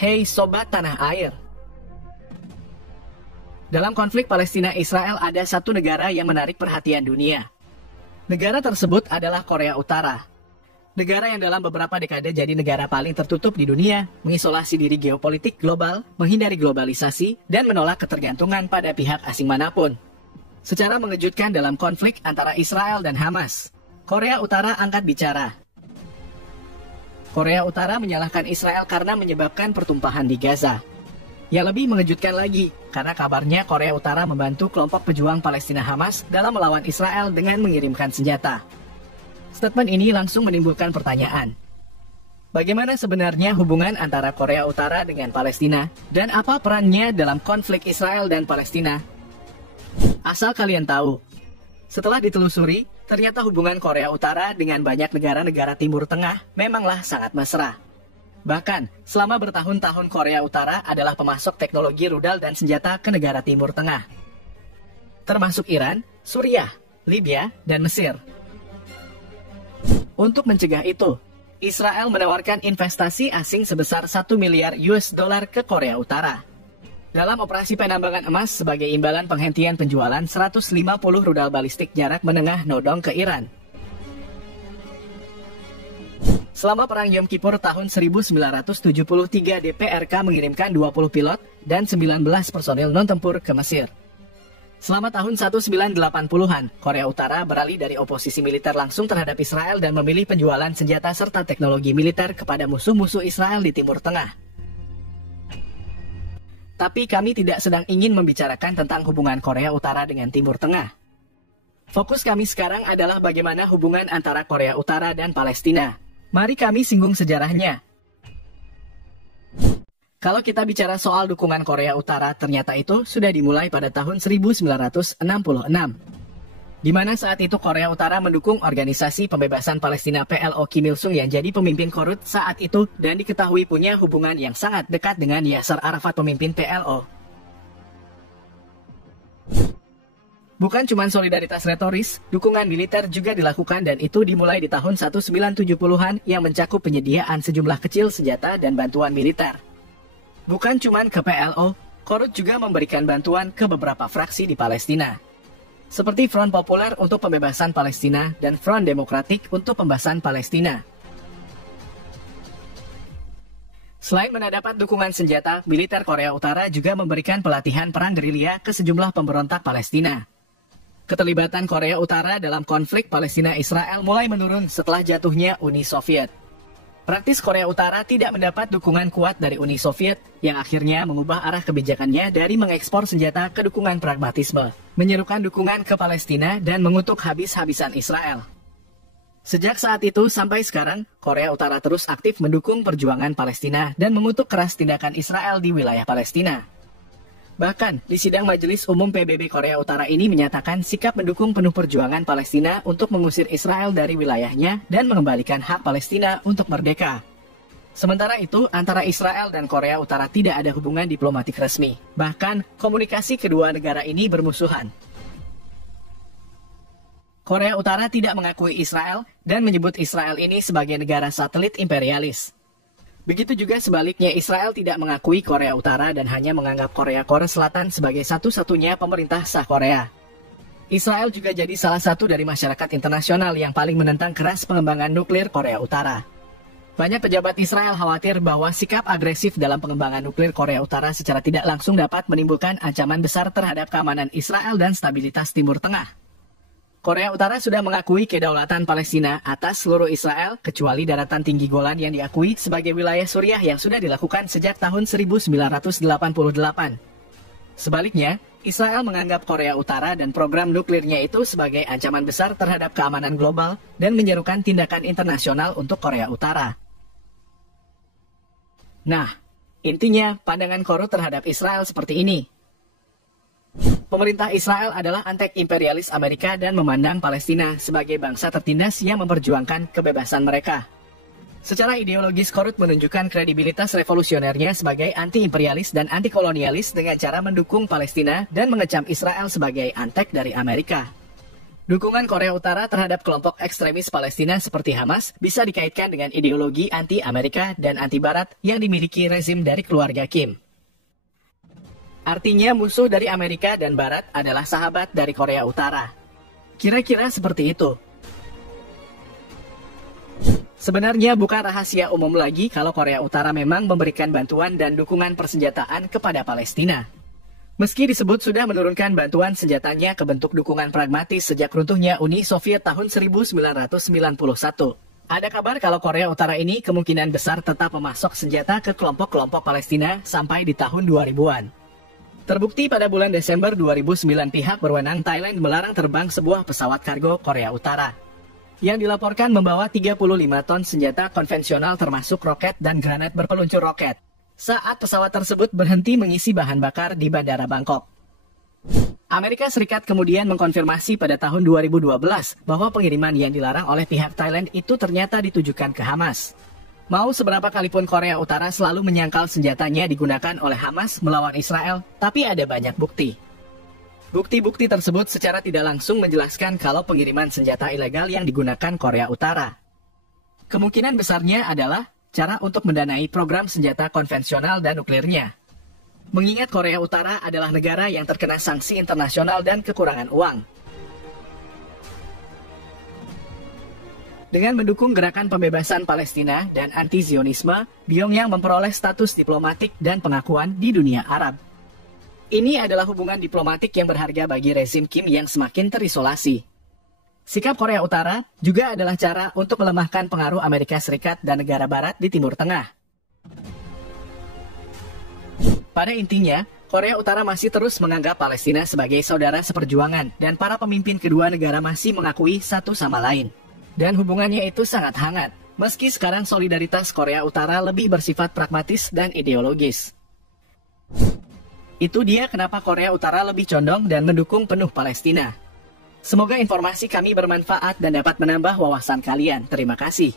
Hei Sobat Tanah Air. Dalam konflik Palestina-Israel ada satu negara yang menarik perhatian dunia. Negara tersebut adalah Korea Utara. Negara yang dalam beberapa dekade jadi negara paling tertutup di dunia, mengisolasi diri geopolitik global, menghindari globalisasi, dan menolak ketergantungan pada pihak asing manapun. Secara mengejutkan dalam konflik antara Israel dan Hamas, Korea Utara angkat bicara. Korea Utara menyalahkan Israel karena menyebabkan pertumpahan di Gaza. Yang lebih mengejutkan lagi, karena kabarnya Korea Utara membantu kelompok pejuang Palestina Hamas dalam melawan Israel dengan mengirimkan senjata. Statement ini langsung menimbulkan pertanyaan. Bagaimana sebenarnya hubungan antara Korea Utara dengan Palestina, dan apa perannya dalam konflik Israel dan Palestina? Asal kalian tahu, setelah ditelusuri, ternyata hubungan Korea Utara dengan banyak negara-negara Timur Tengah memanglah sangat mesra. Bahkan, selama bertahun-tahun Korea Utara adalah pemasok teknologi rudal dan senjata ke negara Timur Tengah, termasuk Iran, Suriah, Libya, dan Mesir. Untuk mencegah itu, Israel menawarkan investasi asing sebesar 1 miliar US dollar ke Korea Utara dalam operasi penambangan emas sebagai imbalan penghentian penjualan 150 rudal balistik jarak menengah Nodong ke Iran. Selama Perang Yom Kippur tahun 1973, DPRK mengirimkan 20 pilot dan 19 personil non-tempur ke Mesir. Selama tahun 1980-an, Korea Utara beralih dari oposisi militer langsung terhadap Israel dan memilih penjualan senjata serta teknologi militer kepada musuh-musuh Israel di Timur Tengah. Tapi kami tidak sedang ingin membicarakan tentang hubungan Korea Utara dengan Timur Tengah. Fokus kami sekarang adalah bagaimana hubungan antara Korea Utara dan Palestina. Mari kami singgung sejarahnya. Kalau kita bicara soal dukungan Korea Utara, ternyata itu sudah dimulai pada tahun 1966. Di mana saat itu Korea Utara mendukung organisasi pembebasan Palestina PLO Kim Il-sung yang jadi pemimpin Korut saat itu dan diketahui punya hubungan yang sangat dekat dengan Yasser Arafat pemimpin PLO. Bukan cuma solidaritas retoris, dukungan militer juga dilakukan dan itu dimulai di tahun 1970-an yang mencakup penyediaan sejumlah kecil senjata dan bantuan militer. Bukan cuma ke PLO, Korut juga memberikan bantuan ke beberapa fraksi di Palestina, seperti Front Populer untuk Pembebasan Palestina dan Front Demokratik untuk Pembebasan Palestina. Selain mendapat dukungan senjata, militer Korea Utara juga memberikan pelatihan perang gerilya ke sejumlah pemberontak Palestina. Keterlibatan Korea Utara dalam konflik Palestina-Israel mulai menurun setelah jatuhnya Uni Soviet. Praktis Korea Utara tidak mendapat dukungan kuat dari Uni Soviet yang akhirnya mengubah arah kebijakannya dari mengekspor senjata ke dukungan pragmatisme, menyerukan dukungan ke Palestina dan mengutuk habis-habisan Israel. Sejak saat itu sampai sekarang, Korea Utara terus aktif mendukung perjuangan Palestina dan mengutuk keras tindakan Israel di wilayah Palestina. Bahkan, di sidang Majelis Umum PBB Korea Utara ini menyatakan sikap mendukung penuh perjuangan Palestina untuk mengusir Israel dari wilayahnya dan mengembalikan hak Palestina untuk merdeka. Sementara itu, antara Israel dan Korea Utara tidak ada hubungan diplomatik resmi. Bahkan, komunikasi kedua negara ini bermusuhan. Korea Utara tidak mengakui Israel dan menyebut Israel ini sebagai negara satelit imperialis. Begitu juga sebaliknya, Israel tidak mengakui Korea Utara dan hanya menganggap Korea Selatan sebagai satu-satunya pemerintah sah Korea. Israel juga jadi salah satu dari masyarakat internasional yang paling menentang keras pengembangan nuklir Korea Utara. Banyak pejabat Israel khawatir bahwa sikap agresif dalam pengembangan nuklir Korea Utara secara tidak langsung dapat menimbulkan ancaman besar terhadap keamanan Israel dan stabilitas Timur Tengah. Korea Utara sudah mengakui kedaulatan Palestina atas seluruh Israel, kecuali daratan tinggi Golan yang diakui sebagai wilayah Suriah yang sudah dilakukan sejak tahun 1988. Sebaliknya, Israel menganggap Korea Utara dan program nuklirnya itu sebagai ancaman besar terhadap keamanan global dan menyerukan tindakan internasional untuk Korea Utara. Nah, intinya pandangan Korut terhadap Israel seperti ini. Pemerintah Israel adalah antek imperialis Amerika dan memandang Palestina sebagai bangsa tertindas yang memperjuangkan kebebasan mereka. Secara ideologis, Korut menunjukkan kredibilitas revolusionernya sebagai anti-imperialis dan anti-kolonialis dengan cara mendukung Palestina dan mengecam Israel sebagai antek dari Amerika. Dukungan Korea Utara terhadap kelompok ekstremis Palestina seperti Hamas bisa dikaitkan dengan ideologi anti-Amerika dan anti-Barat yang dimiliki rezim dari keluarga Kim. Artinya musuh dari Amerika dan Barat adalah sahabat dari Korea Utara. Kira-kira seperti itu. Sebenarnya bukan rahasia umum lagi kalau Korea Utara memang memberikan bantuan dan dukungan persenjataan kepada Palestina. Meski disebut sudah menurunkan bantuan senjatanya ke bentuk dukungan pragmatis sejak runtuhnya Uni Soviet tahun 1991. Ada kabar kalau Korea Utara ini kemungkinan besar tetap memasok senjata ke kelompok-kelompok Palestina sampai di tahun 2000-an. Terbukti pada bulan Desember 2009 pihak berwenang Thailand melarang terbang sebuah pesawat kargo Korea Utara yang dilaporkan membawa 35 ton senjata konvensional termasuk roket dan granat berpeluncur roket saat pesawat tersebut berhenti mengisi bahan bakar di Bandara Bangkok. Amerika Serikat kemudian mengkonfirmasi pada tahun 2012 bahwa pengiriman yang dilarang oleh pihak Thailand itu ternyata ditujukan ke Hamas. Mau seberapa kalipun Korea Utara selalu menyangkal senjatanya digunakan oleh Hamas melawan Israel, tapi ada banyak bukti. Bukti-bukti tersebut secara tidak langsung menjelaskan kalau pengiriman senjata ilegal yang digunakan Korea Utara kemungkinan besarnya adalah cara untuk mendanai program senjata konvensional dan nuklirnya. Mengingat Korea Utara adalah negara yang terkena sanksi internasional dan kekurangan uang. Dengan mendukung gerakan pembebasan Palestina dan anti-Zionisme, Pyongyang memperoleh status diplomatik dan pengakuan di dunia Arab. Ini adalah hubungan diplomatik yang berharga bagi rezim Kim yang semakin terisolasi. Sikap Korea Utara juga adalah cara untuk melemahkan pengaruh Amerika Serikat dan negara Barat di Timur Tengah. Pada intinya, Korea Utara masih terus menganggap Palestina sebagai saudara seperjuangan dan para pemimpin kedua negara masih mengakui satu sama lain. Dan hubungannya itu sangat hangat, meski sekarang solidaritas Korea Utara lebih bersifat pragmatis dan ideologis. Itu dia kenapa Korea Utara lebih condong dan mendukung penuh Palestina. Semoga informasi kami bermanfaat dan dapat menambah wawasan kalian. Terima kasih.